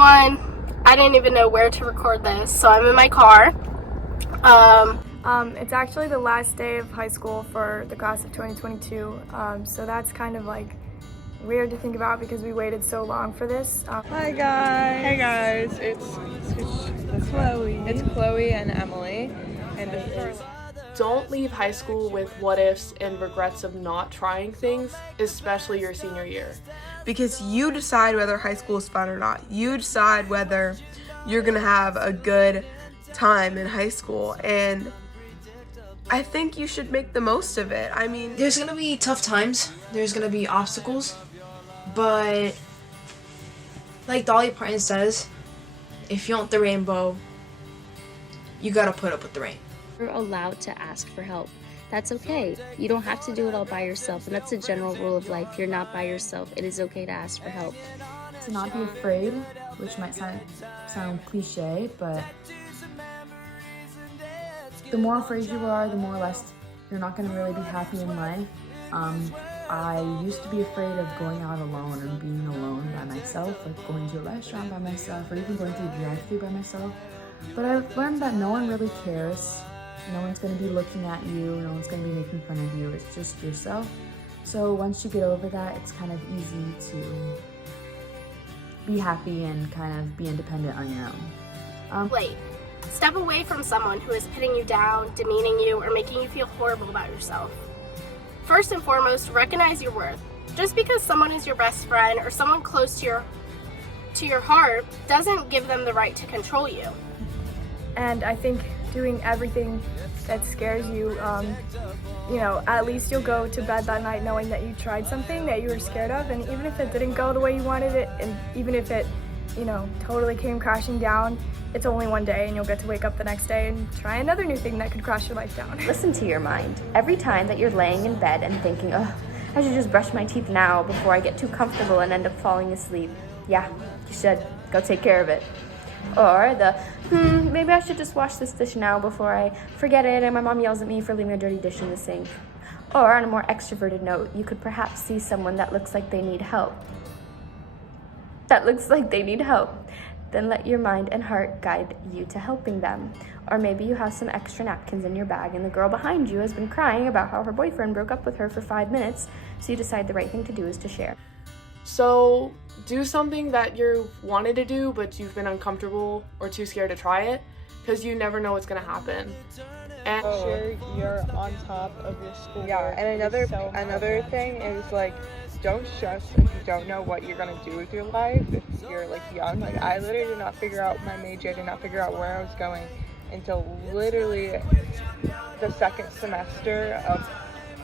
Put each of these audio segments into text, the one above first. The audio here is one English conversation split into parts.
everyone. I didn't even know where to record this, so I'm in my car. It's actually the last day of high school for the class of 2022, so that's kind of like weird to think about because we waited so long for this. Hi guys! Hey guys, it's Chloe. It's Chloe and Emily, and this is our... Don't leave high school with what ifs and regrets of not trying things, especially your senior year. Because you decide whether high school is fun or not. You decide whether you're gonna have a good time in high school, and I think you should make the most of it. I mean, there's gonna be tough times, there's gonna be obstacles, but like Dolly Parton says, if you want the rainbow, you gotta put up with the rain. You're allowed to ask for help. That's okay. You don't have to do it all by yourself, and that's a general rule of life. You're not by yourself. It is okay to ask for help. To not be afraid, which might sound cliche, but the more afraid you are, the more or less you're not going to really be happy in life. I used to be afraid of going out alone and being alone by myself, like going to a restaurant by myself or even going to a drive-thru by myself. But I've learned that no one really cares. No one's going to be looking at you, no one's going to be making fun of you, it's just yourself. So once you get over that, it's kind of easy to be happy and kind of be independent on your own. Wait. Step away from someone who is putting you down, demeaning you, or making you feel horrible about yourself. First and foremost, recognize your worth. Just because someone is your best friend or someone close to your heart doesn't give them the right to control you. And I think doing everything that scares you, at least you'll go to bed that night knowing that you tried something that you were scared of, and even if it didn't go the way you wanted it, and even if it, totally came crashing down, it's only one day and you'll get to wake up the next day and try another new thing that could crash your life down. Listen to your mind. Every time that you're laying in bed and thinking, oh, I should just brush my teeth now before I get too comfortable and end up falling asleep. Yeah, you should. Go take care of it. Or maybe I should just wash this dish now before I forget it and my mom yells at me for leaving a dirty dish in the sink. Or on a more extroverted note, you could perhaps see someone that looks like they need help. Then let your mind and heart guide you to helping them. Or maybe you have some extra napkins in your bag and the girl behind you has been crying about how her boyfriend broke up with her for 5 minutes, so you decide the right thing to do is to share. So do something that you wanted to do but you've been uncomfortable or too scared to try it, because you never know what's going to happen. And Sure, you're on top of your school. Yeah, and another thing is like, don't stress if you don't know what you're gonna do with your life. If you're like young, like I literally did not figure out my major, I did not figure out where I was going until literally the second semester of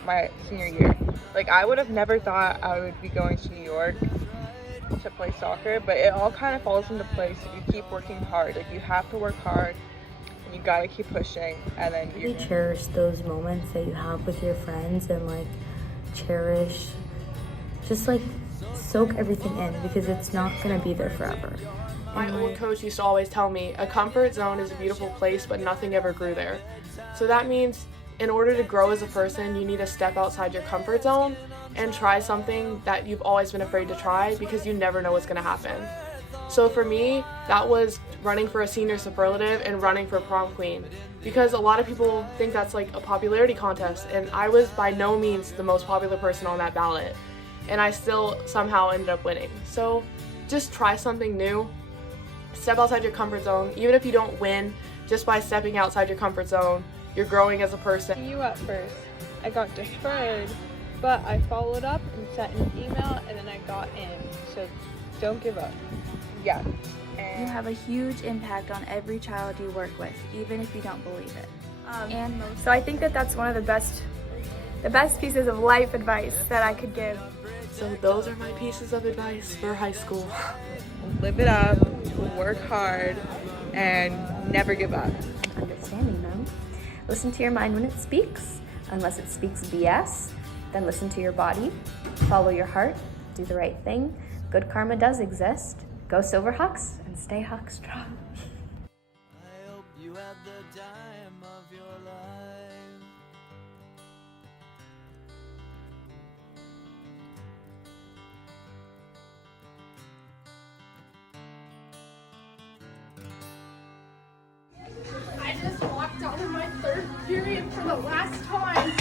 my senior year. Like I would have never thought I would be going to New York to play soccer, but it all kind of falls into place if you keep working hard. Like you have to work hard and you gotta keep pushing, and then you really cherish those moments that you have with your friends, and just soak everything in, because it's not gonna be there forever. my old coach used to always tell me, a comfort zone is a beautiful place, but nothing ever grew there. So that means in order to grow as a person, you need to step outside your comfort zone and try something that you've always been afraid to try, because you never know what's gonna happen. So for me, that was running for a senior superlative and running for prom queen, because a lot of people think that's like a popularity contest, and I was by no means the most popular person on that ballot, and I still somehow ended up winning. So just try something new, step outside your comfort zone. Even if you don't win, just by stepping outside your comfort zone, you're growing as a person. you at first. I got deferred, but I followed up and sent an email, and then I got in. So don't give up. Yeah. You have a huge impact on every child you work with, even if you don't believe it. So I think that that's one of the best pieces of life advice that I could give. So those are my pieces of advice for high school. Live it up, work hard, and never give up. Understanding them. Listen to your mind when it speaks. Unless it speaks BS, then listen to your body. Follow your heart. Do the right thing. Good karma does exist. Go Silverhawks and stay Hawk strong. I hope you had the time of your life. for the last time.